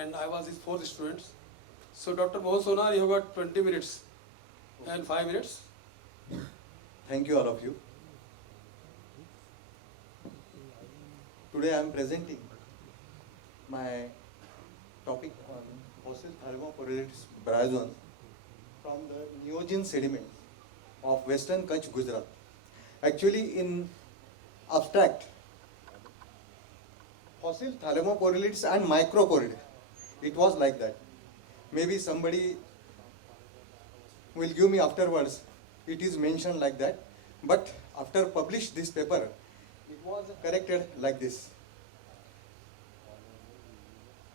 and I was his fourth student. So Dr. Mohan Sonar, you have got 20 minutes and 5 minutes. Thank you, all of you. Today I am presenting my topic on fossil Thalamoporellid Bryozoans from the Neogene sediments of Western Kachchh, Gujarat. Actually, in abstract, fossil Thalamoporellids and Microporid, it was like that. Maybe somebody will give me afterwards, it is mentioned like that, but after published this paper, it was corrected like this.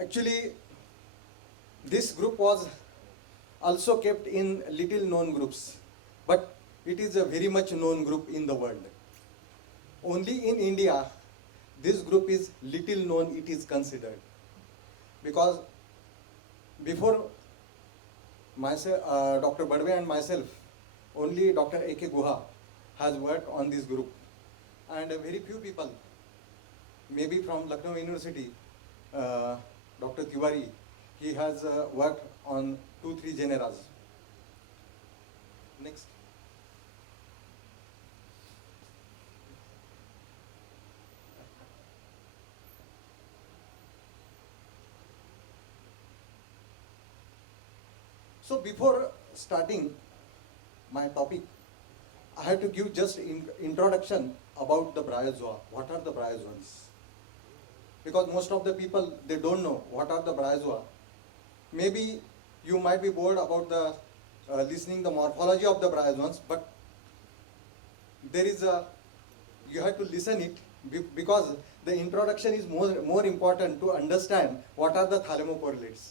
Actually, this group was also kept in little known groups, but it is a very much known group in the world. Only in India, this group is little known, it is considered. Because before myself, Dr. Badwe and myself, only Dr. A.K. Guha has worked on this group. And very few people, maybe from Lucknow University, Dr. Tiwari, he has worked on 2-3 genera. Next. So before starting my topic, I have to give just introduction about the bryozoa. What are the bryozoans? Because most of the people, they don't know what are the bryozoa. Maybe you might be bored about the listening the morphology of the bryozoans, but there is you have to listen it because the introduction is more important to understand what are the Thalamoporellids.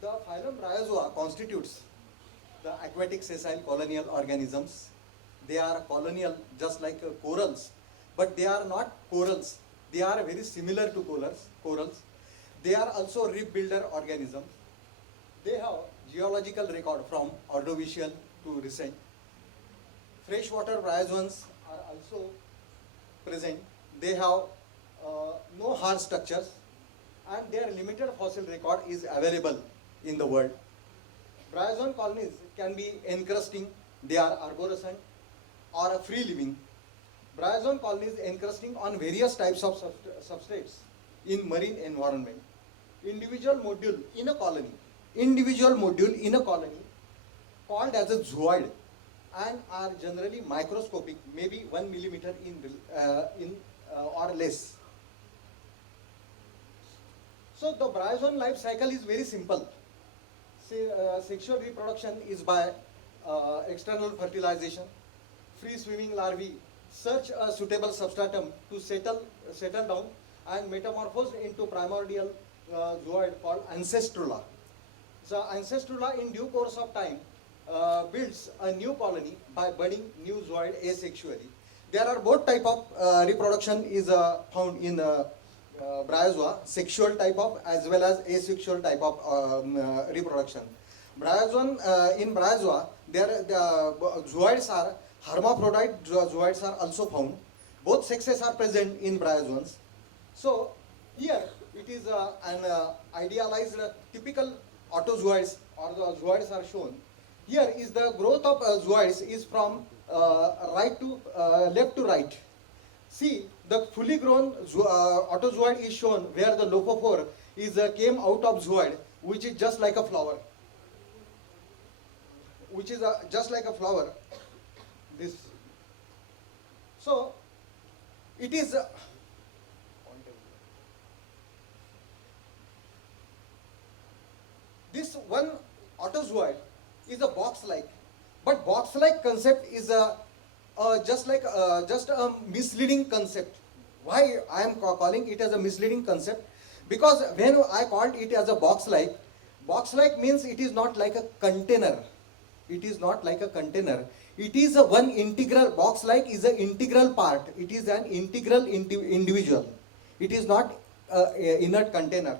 The phylum Bryozoa constitutes the aquatic sessile colonial organisms. They are colonial just like corals, but they are not corals. They are very similar to corals. They are also rib builder organisms. They have geological record from Ordovician to recent. Freshwater bryozoans are also present. They have no hard structures, and their limited fossil record is available in the world. Bryozoan colonies can be encrusting, they are arborescent or free living. Bryozoan colonies encrusting on various types of substrates in marine environment. Individual module in a colony called as a zooid and are generally microscopic, maybe 1 millimeter in or less. So the bryozoan life cycle is very simple. Sexual reproduction is by external fertilization. Free swimming larvae search a suitable substratum to settle down and metamorphose into primordial zooid called ancestrula. So ancestrula in due course of time builds a new colony by budding new zooid asexually. There are both type of reproduction is found in bryozoa, sexual type of as well as asexual type of reproduction. In bryozoa, the zooids are hermaphrodite zooids are also found. Both sexes are present in bryozoans. So here it is an idealized typical autozooids or the zooids are shown. Here is the growth of zooids is from left to right. See, the fully grown autozooid is shown where the lophophore is came out of zooid, which is just like a flower. This. So, it is. This one autozooid is a box-like, but box-like concept is just a misleading concept. Why I am calling it as a misleading concept? Because when I called it as a box-like means it is not like a container. It is not like a container. It is a one integral, box-like is an integral part. It is an integral individual. It is not an inert container.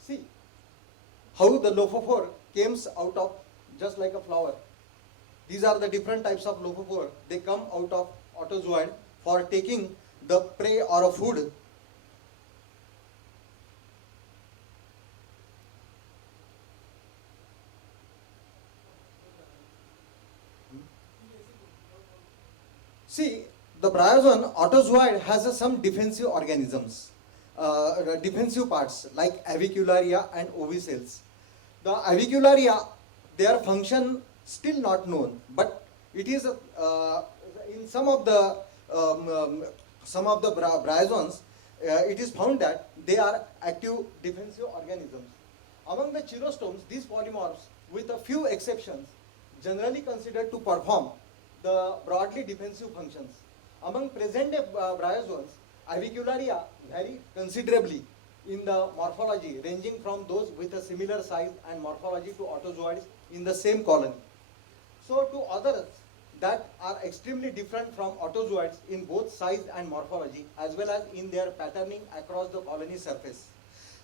See how the lophophore comes out of just like a flower. These are the different types of lophophore. They come out of autozoid for taking the prey or a food. See, the bryozoan autozoid has some defensive organisms, defensive parts like avicularia and ovicells. The avicularia, their function still not known, but it is in some of the bryozoans, it is found that they are active defensive organisms. Among the chelostomes, these polymorphs, with a few exceptions, generally considered to perform the broadly defensive functions. Among present-day bryozoans, avicularia vary considerably in the morphology, ranging from those with a similar size and morphology to autozoids in the same colony. So to others that are extremely different from autozoids in both size and morphology, as well as in their patterning across the colony surface.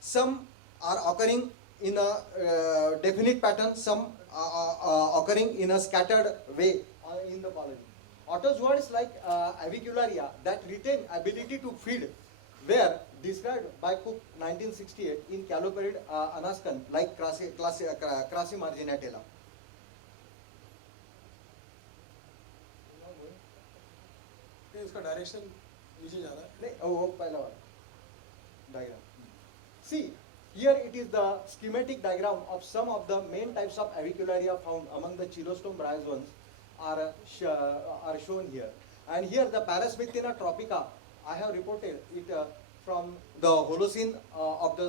Some are occurring in a definite pattern, some occurring in a scattered way in the colony. Autozoids like avicularia that retain ability to feed were described by Cook 1968 in Caloparid anascan like Crasimarginatella. इसका direction नीचे जा रहा है नहीं वो पहला वाला diagram. See, here it is the schematic diagram of some of the main types of avicularia found among the chelostome bryozoans are shown here. And here the Parasmithina tropica, I have reported it from the Holocene of the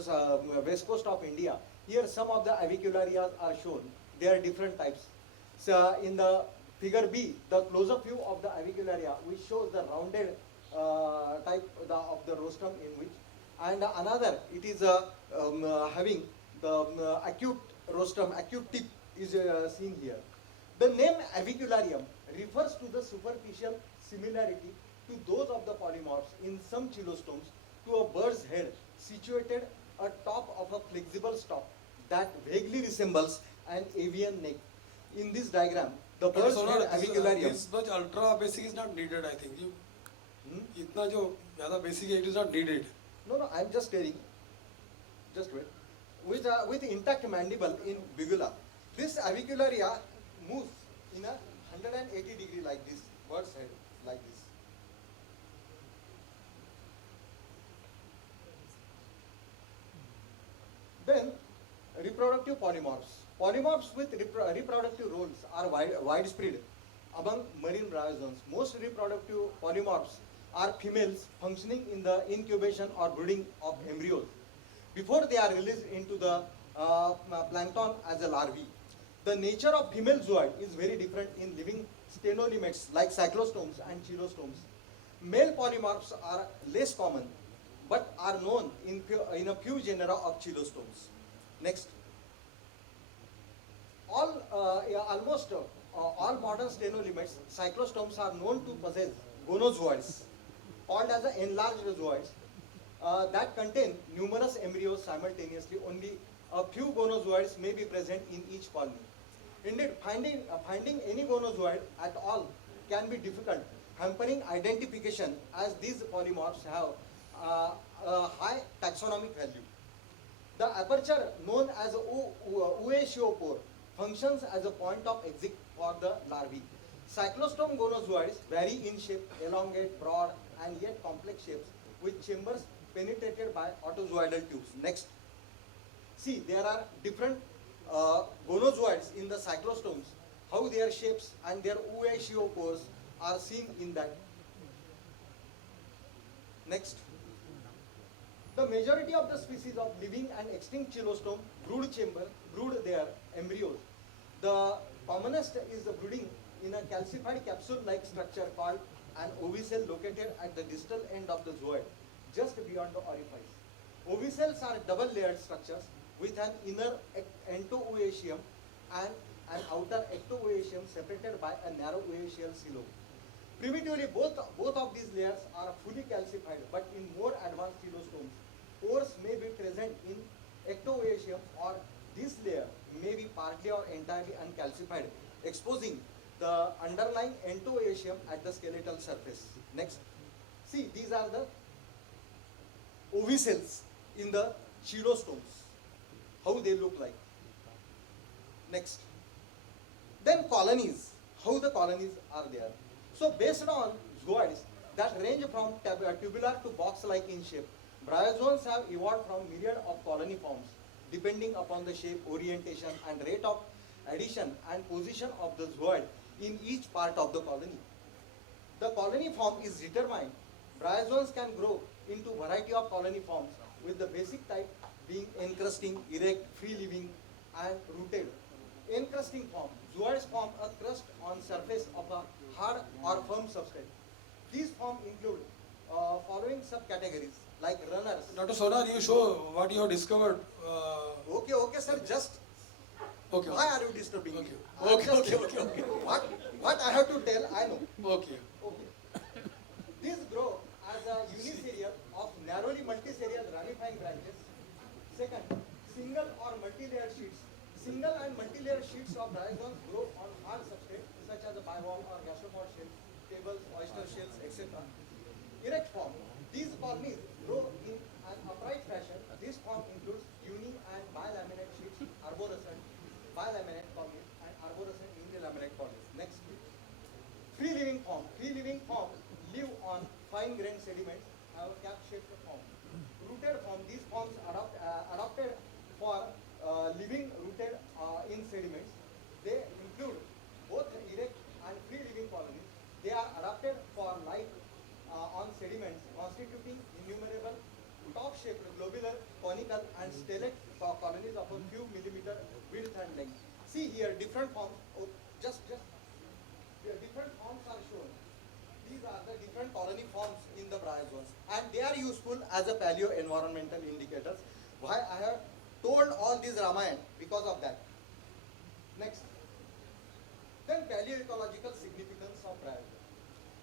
west coast of India. Here some of the avicularia are shown. They are different types. So in the figure B, the close-up view of the avicularia, which shows the rounded type of the rostrum in which, and another, it is having the acute rostrum, acute tip is seen here. The name avicularium refers to the superficial similarity to those of the polymorphs in some chelostomes to a bird's head situated atop of a flexible stalk that vaguely resembles an avian neck. In this diagram, the bird's head avicularium. This much ultra basic is not needed, I think. इतना जो ज़्यादा basic है, it is not needed. No, I am just telling. Just wait. With intact mandible in bugula, this avicularia moves in a 180 degree like this, bird's head like this. Then reproductive polymorphs. Polymorphs with reproductive roles are widespread among marine bryozoans. Most reproductive polymorphs are females functioning in the incubation or brooding of embryos before they are released into the plankton as a larvae. The nature of female zooid is very different in living stenolimates like cyclostomes and chelostomes. Male polymorphs are less common but are known in a few genera of chelostomes. Next. Almost all modern stenolimates, cyclostomes are known to possess gonozooids, called as the enlarged zooids, that contain numerous embryos simultaneously. Only a few gonozooids may be present in each colony. Indeed, finding any gonozooid at all can be difficult, hampering identification as these polymorphs have a high taxonomic value. The aperture known as uaciopore functions as a point of exit for the larvae. Cyclostome gonozooids vary in shape, elongate, broad, and yet complex shapes with chambers penetrated by autozoidal tubes. Next. See, there are different gonozooids in the cyclostomes, how their shapes and their uaciopores are seen in that. Next. The majority of the species of living and extinct chelostome brood their embryos. The commonest is the brooding in a calcified capsule-like structure called an ovicell located at the distal end of the zooid, just beyond the orifice. Ovicells are double-layered structures with an inner entooacium and an outer ectooacium separated by a narrow ooacial coelom. Primitively, both of these layers are fully calcified, but in more advanced chelostomes, pores may be present in ectooacium, or this layer may be partly or entirely uncalcified, exposing the underlying endoecium at the skeletal surface. Next. See, these are the ovicells in the chelostomes. How they look like. Next. Then colonies. How the colonies are there. So based on zooids that range from tubular to box-like in shape, bryozoans have evolved from myriad of colony forms depending upon the shape, orientation and rate of addition and position of the zooid in each part of the colony. The colony form is determined. Bryozoans can grow into variety of colony forms with the basic type being encrusting, erect, free-living and rooted. Encrusting form. Zooids form a crust on surface of a hard or firm substrate. These forms include following subcategories like runners. Dr. Sonar, you show what you have discovered. Okay, sir. Just Okay. why are you disturbing me? Okay. What I have to tell, I know. Okay. These grow as a uniserial of narrowly multiserial ramifying branches. Second, single or multi-layered sheets. Single and multi-layered sheets of bryozoans grow on hard substrate such as a bivalve or gastropod shells, tables, oyster shells, etc. Erect form. These colonies grow in an upright fashion. This form includes uni and bilaminate sheets, arborescent, bilaminate colonies, and arborescent unilaminate colonies. Next. Free-living form. Free-living form live on fine-grained sediments, have a cap-shaped form. Rooted form. These forms adapted for living rooted in sediments. They include both erect and free-living colonies. They are adapted for life on sediments, constituting innumerable top-shaped, globular, conical, and stellate colonies of a few millimeter width and length. See here, different forms. Different forms are shown. These are the different colony forms in the bryozoans, and they are useful as a paleo-environmental indicators. Why I have told all these Ramayana? Because of that. Next. Then paleoecological significance of bryozoans.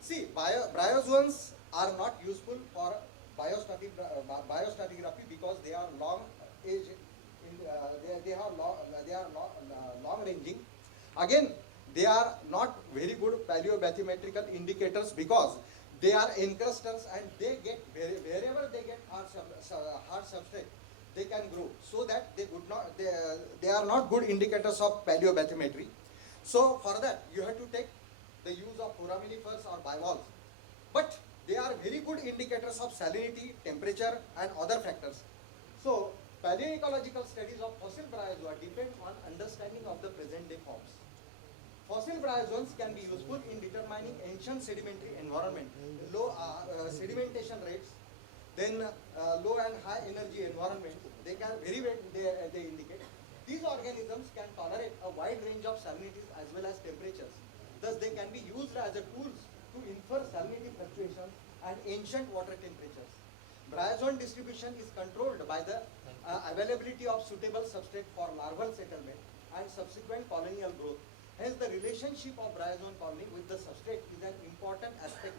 See, bryozoans are not useful for biostratigraphy because they are long age. They are long ranging. Again, they are not very good paleobathymetrical indicators because they are encrusters and they get wherever they get hard substrate, they can grow. So that they are not good indicators of paleobathymetry. So for that you have to take the use of foraminifers or bivalves. But they are very good indicators of salinity, temperature and other factors. So paleoecological studies of fossil bryozoa depend on understanding of the present day forms. Fossil bryozoans can be useful in determining ancient sedimentary environment, low sedimentation rates, then low and high energy environment. They can very well they indicate. These organisms can tolerate a wide range of salinities as well as temperatures. Thus, they can be used as a tools to infer salinity fluctuations and ancient water temperatures. Bryozoan distribution is controlled by the availability of suitable substrate for larval settlement and subsequent colonial growth. Hence, the relationship of bryozoan colony with the substrate is an important aspect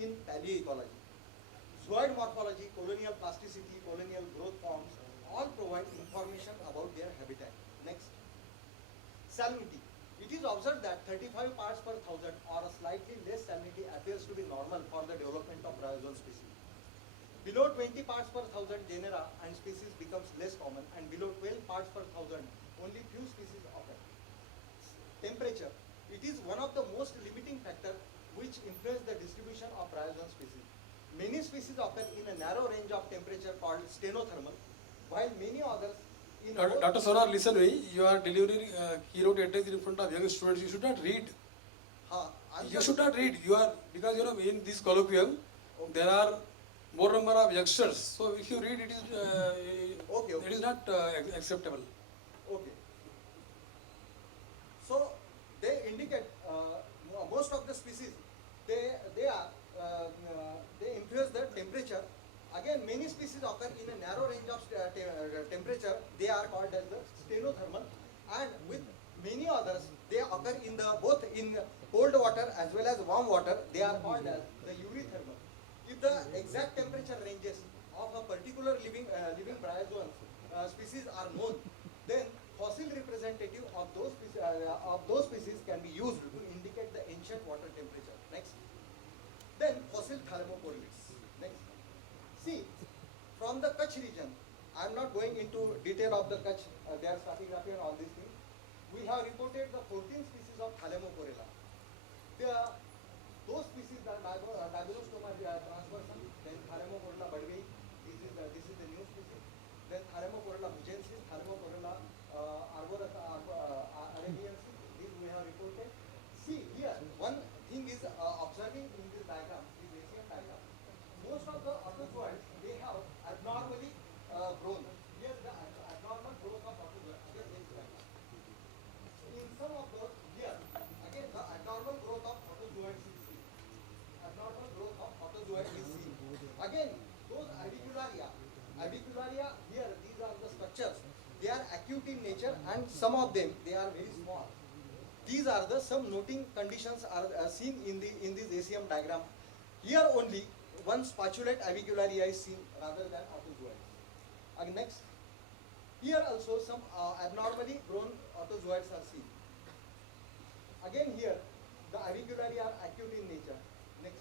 in paleoecology. Zooid morphology, colonial plasticity, colonial growth forms all provide information about their habitat. Next. Salinity. It is observed that 35 parts per thousand or a slightly less salinity appears to be normal for the development of bryozoan species. Below 20 parts per thousand genera and species becomes less common, and below 12 parts per thousand only few species occur. Temperature. It is one of the most limiting factors which influence the distribution of bryozoan species. Many species occur in a narrow range of temperature called stenothermal, while many others in Dr. Sonar, listen me. You are delivering keynote address in front of young students. You should not read. You should not read. You are, because you know, in this colloquium there are more number of youngsters. So if you read, it is it is not acceptable. Okay. So they indicate most of the species they influence the temperature. Again, many species occur in a narrow range of temperature. They are called as the stenothermal, and with many others they occur in the both in cold water as well as warm water. They are called as the eurythermal. If the exact temperature ranges of a particular living bryozoan species are known, then fossil representative of those species can be used to indicate sufficient water temperature. Next. Then fossil Thalamoporellids. Next. See, from the Kachchh region, I am not going into detail of the Kachchh, their stratigraphy and all these things. We have reported the 14 species of Thalamoporella. Those species are Diabulostoma transversum, then Thalamoporella budgei, this is the new species. Then Thalamoporella bugensis, Thalamoporella arabiensis, these we have reported. See here, one thing is observing in this diagram, this Asian diagram. Most of the autozoids, they have abnormally grown. Here the abnormal growth of autozoids. Again, this diagram. In some of those, here, again the abnormal growth of autozoids is seen. Abnormal growth of autozoids is seen. Again, those avicularia, here these are the structures. They are acute in nature and some of them, they are very small. These are the some noting conditions are seen in this ACM diagram. Here only one spatulate avicularia is seen rather than autozoids. Again, next. Here also some abnormally grown autozoids are seen. Again here, the avicularia are acute in nature. Next.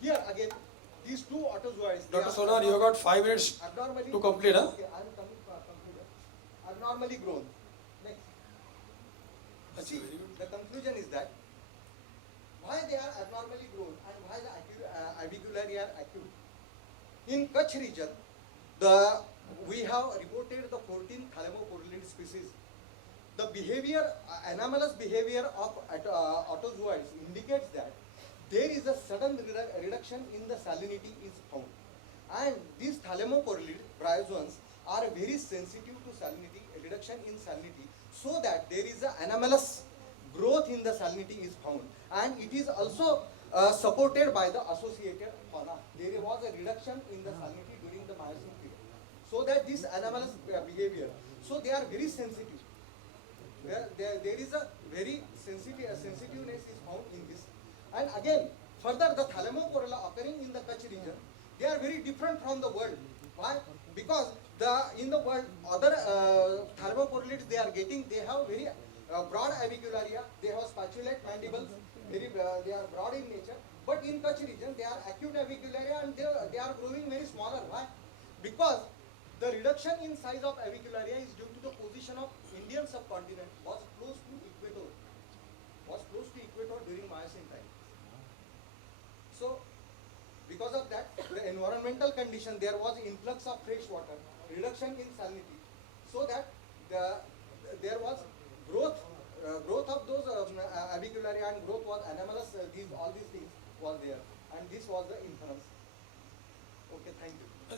Here again, these two autozoids. Dr. Sonar, you have got 5 minutes to complete. Huh? Okay, I am coming to conclusion. Abnormally grown. Next. See, the conclusion is that why they are abnormally grown and why the avicularia are acute. In Kachchh region, we have reported the 14 Thalamoporellid species. The behavior, anomalous behavior of autozoids indicates that there is a sudden reduction in the salinity is found. And these Thalamoporellid bryozoans are very sensitive to salinity, reduction in salinity, so that there is an anomalous growth in the salinity is found. And it is also supported by the associated fauna. There was a reduction in the salinity during the Miocene period. So that this anomalous behavior, so they are very sensitive. There is a very sensitiveness is found in this. And again, further the Thalamoporella occurring in the Kachchh region, they are very different from the world. Why? Because in the world, other Thalamoporellids they have very broad avicularia, they have spatulate mandibles, they are broad in nature. But in Kachchh region, they are acute avicularia and they are growing very smaller. Why? Because the reduction in size of avicularia is due to the position of Indian subcontinent was close to equator during Miocene time. So, because of that, the environmental condition, there was influx of fresh water, reduction in salinity, so that there was growth of those avicularia and growth was anomalous. All these things was there, and this was the inference. Okay, thank you.